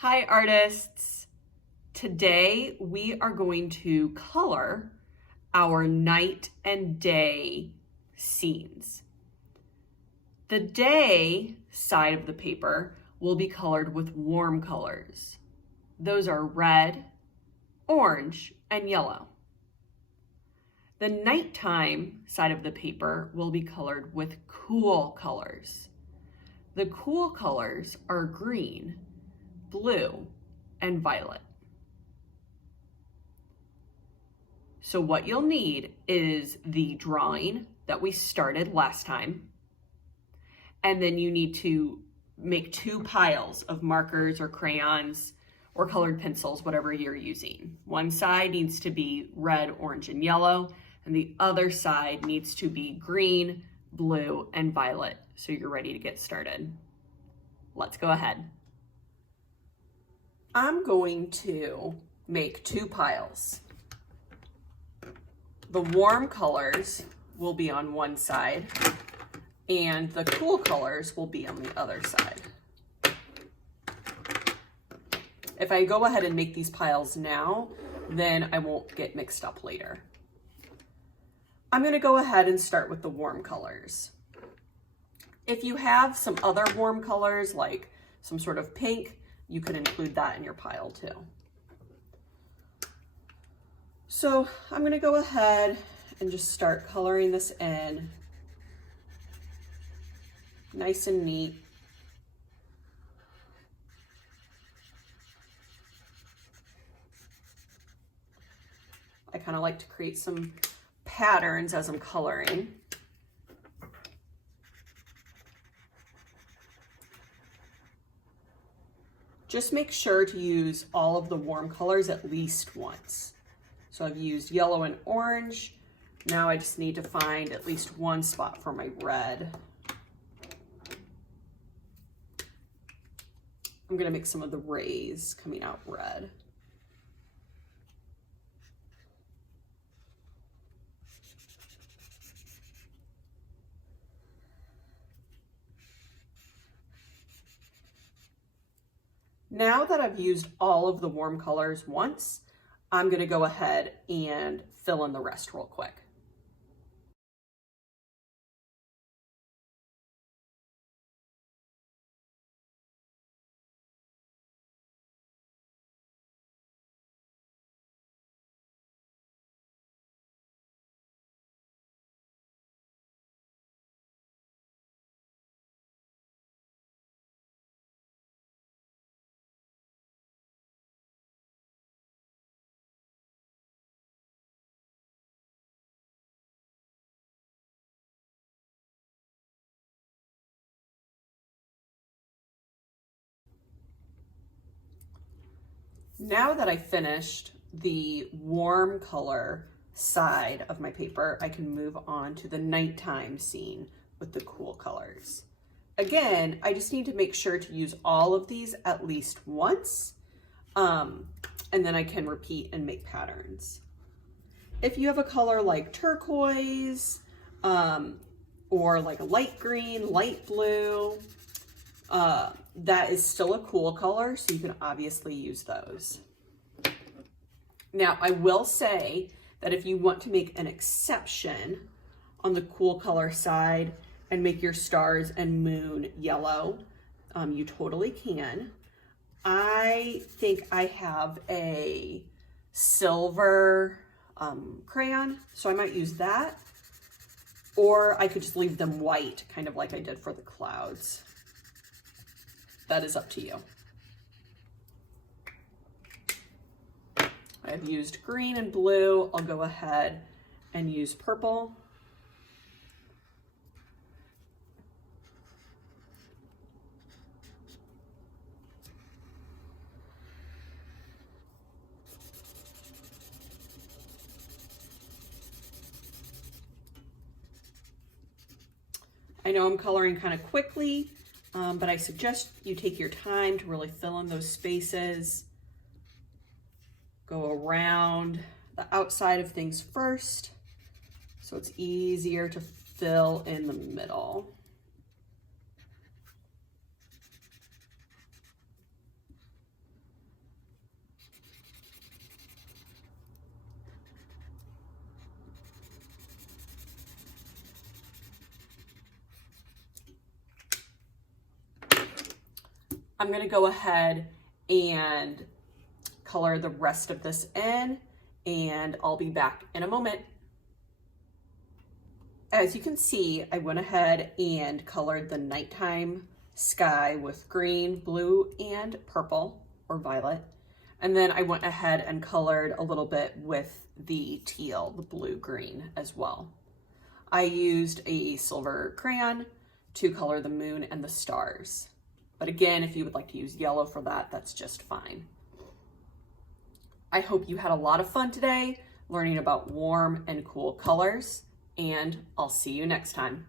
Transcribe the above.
Hi artists! Today we are going to color our night and day scenes. The day side of the paper will be colored with warm colors. Those are red, orange, and yellow. The nighttime side of the paper will be colored with cool colors. The cool colors are green, blue, and violet. So what you'll need is the drawing that we started last time, and then you need to make two piles of markers or crayons or colored pencils, whatever you're using. One side needs to be red, orange, and yellow, and the other side needs to be green, blue, and violet. So you're ready to get started. Let's go ahead. I'm going to make two piles. The warm colors will be on one side and the cool colors will be on the other side. If I go ahead and make these piles now, then I won't get mixed up later. I'm going to go ahead and start with the warm colors. If you have some other warm colors, like some sort of pink, you can include that in your pile too. So I'm going to go ahead and just start coloring this in nice and neat. I kind of like to create some patterns as I'm coloring. Just make sure to use all of the warm colors at least once. So I've used yellow and orange. Now I just need to find at least one spot for my red. I'm gonna make some of the rays coming out red. Now that I've used all of the warm colors once, I'm gonna go ahead and fill in the rest real quick. Now that I finished the warm color side of my paper, I can move on to the nighttime scene with the cool colors. Again, I just need to make sure to use all of these at least once, and then I can repeat and make patterns. If you have a color like turquoise, or like a light green, light blue, that is still a cool color, so you can obviously use those. Now, I will say that if you want to make an exception on the cool color side and make your stars and moon yellow, you totally can. I think I have a silver crayon, so I might use that. Or I could just leave them white, kind of like I did for the clouds. That is up to you. I've used green and blue. I'll go ahead and use purple. I know I'm coloring kind of quickly, but I suggest you take your time to really fill in those spaces. Go around the outside of things first, so it's easier to fill in the middle. I'm gonna go ahead and color the rest of this in, and I'll be back in a moment. As you can see, I went ahead and colored the nighttime sky with green, blue, and purple or violet. And then I went ahead and colored a little bit with the teal, the blue-green as well. I used a silver crayon to color the moon and the stars. But again, if you would like to use yellow for that, that's just fine. I hope you had a lot of fun today learning about warm and cool colors, and I'll see you next time.